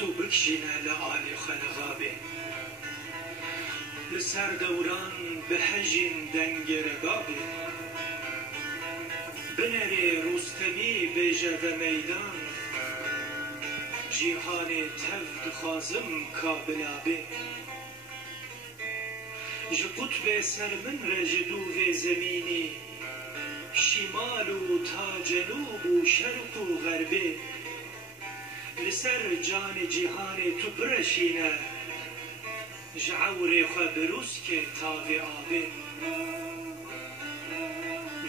تو بکشینه لعالی خلقابه لسر دوران به هجین دنگ ربابه بنری رستمی بیجه و میدان جیهان تفت خازم کابلابه جه قطب سر من رجدو زمینی شمال و تا جنوب و شرق و غربه لسر جان جیهان تو برشینه جعور خبروس که تاوی آبه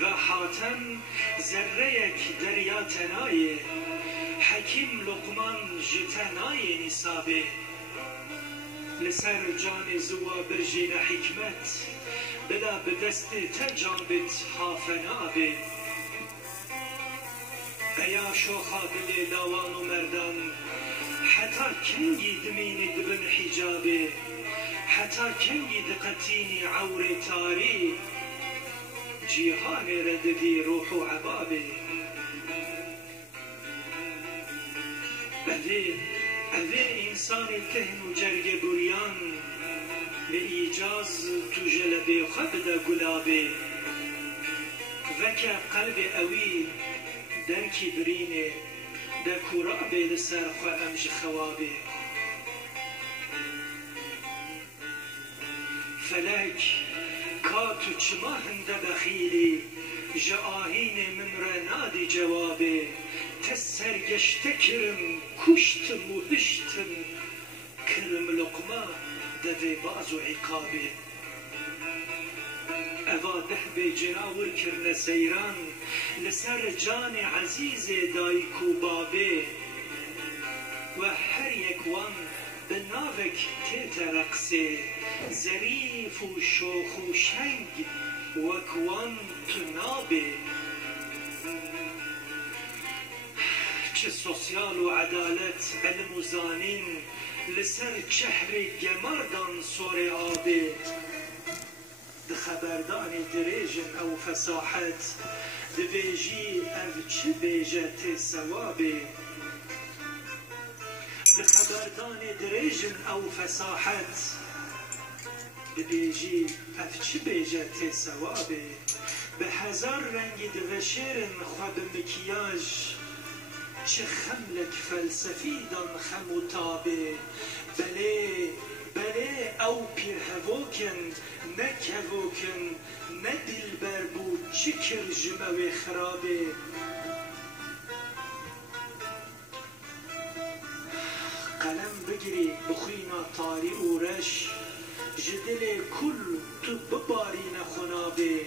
و حاتم ذره یک دریا تنایه حکیم لقمان جتنای نصابه لسر جان زوا برجین حکمت بلا بدست تجابت حافنابه ایا شوخا دل لاوان و مردان حتی کنگی دمینی دبن حجابه حتی کنگی دقتینی عور تاری جیهان رددی روح و عبابه اوه انسان تهن و جرگ بریان به ایجاز تو جلبه خبده گلابه وکه قلب اوی درکی برینه ده کورابه لسر خواه امج خوابه فلک کاتو چما هنده بخیلی جه آهین من را نادی جوابه تسرگشته کرم کشتم و هشتم کرم لقمه دوی باز و عقابه اوا ده بی جناور کرن سیران لسر جان عزیز دایکو بابه و هر یک وان به ناوک تیت رقصه ظریف و شوخ و شنگ وکوان تنابه چه سوسیال و عدالت علم و زانین لسر چهر گمردان سور آبه ده خبردان دریجن او فساحت ده بیجی او چه بیجت سوابه ده خبردان دریجن او فساحت ده بیجی او چه بیجت سوابه به هزار رنگی ده غشیرن خواب مکیاج چه خملک فلسفی دان خم و تابه بله او پیر هوکن نک هوکن نه دلبر بود چه کرجمه و خرابه قلم بگیری بخوینا تاری اورش جدل کل تو بباری نخنابه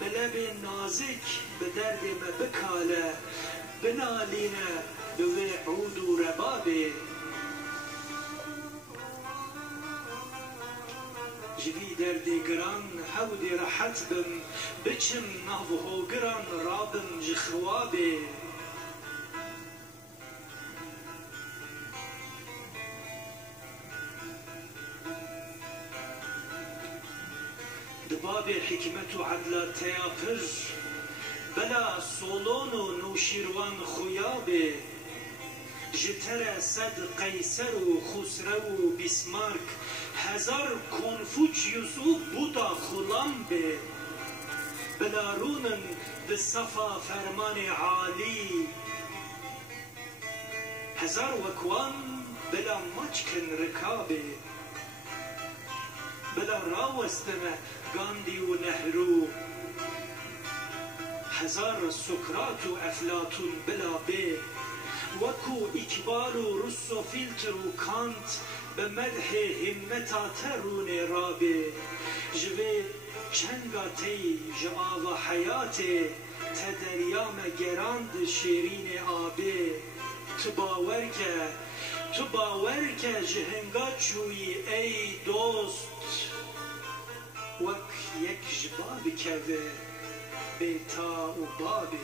بلب نازک به درد ما بکاله بنالینه به عود و ربابه جوی دردی گران حودی راحت بم بچم ناوهو گران رابم جخوابه دباب حکمت و عدل تیاپر بلا سولون و نوشیروان خویابه جتر صد قیصر و خسرو و بیسمارک هزار کنفوچیوس و بودا خلام به بلا رونن به صفا فرمان عالی هزار وکوان بلا مچکن رکابه بلا راوستنه گاندی و نهرو هزار سقراط و افلاطون بلا به وکو اکبال و رس و فیلتر و کانت به مدح همتا ترون رابه جوه چنگا تی جواب حیات تدریام گراند شیرین آبه تو باور که جهنگا چوی ای دوست وک یک جباب که بیتا و بابه